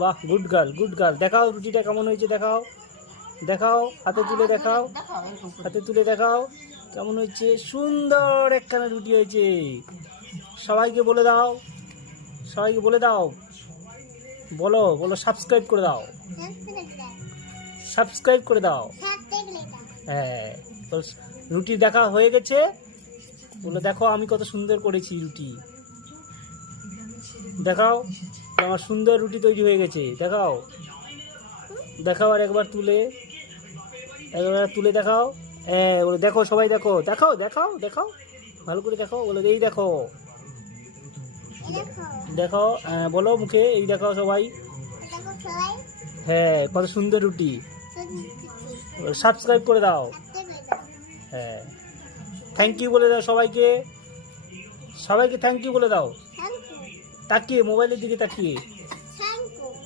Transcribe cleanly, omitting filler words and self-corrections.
বাহ, good girl good girl. দেখাও রুটিটা কেমন হয়েছে, দেখাও দেখাও, হাতে তুলে দেখাও, হাতে তুলে দেখাও কেমন হয়েছে। সুন্দর একখানা রুটি হয়েছে। সবাইকে বলে দাও, সবাইকে বলে দাও, বলো বলো সাবস্ক্রাইব করে দাও, সাবস্ক্রাইব করে দাও। হ্যাঁ, রুটি দেখা হয়ে গেছে, বলে দেখো আমি কত সুন্দর করেছি রুটি। দেখাও আমার সুন্দর রুটি তৈরি হয়ে গেছে, দেখাও দেখাও, আর একবার তুলে, একবার তুলে দেখাও। হ্যাঁ বলে দেখো, সবাই দেখো, দেখাও দেখাও দেখাও, ভালো করে দেখো, বলে এই দেখো, দেখো বলো মুখে, এই দেখাও সবাই। হ্যাঁ কত সুন্দর রুটি। সাবস্ক্রাইব করে দাও। হ্যাঁ, থ্যাংক ইউ বলে দাও সবাইকে, সবাইকে থ্যাংক ইউ বলে দাও। তাকিয়ে, মোবাইলের দিকে তাকিয়ে।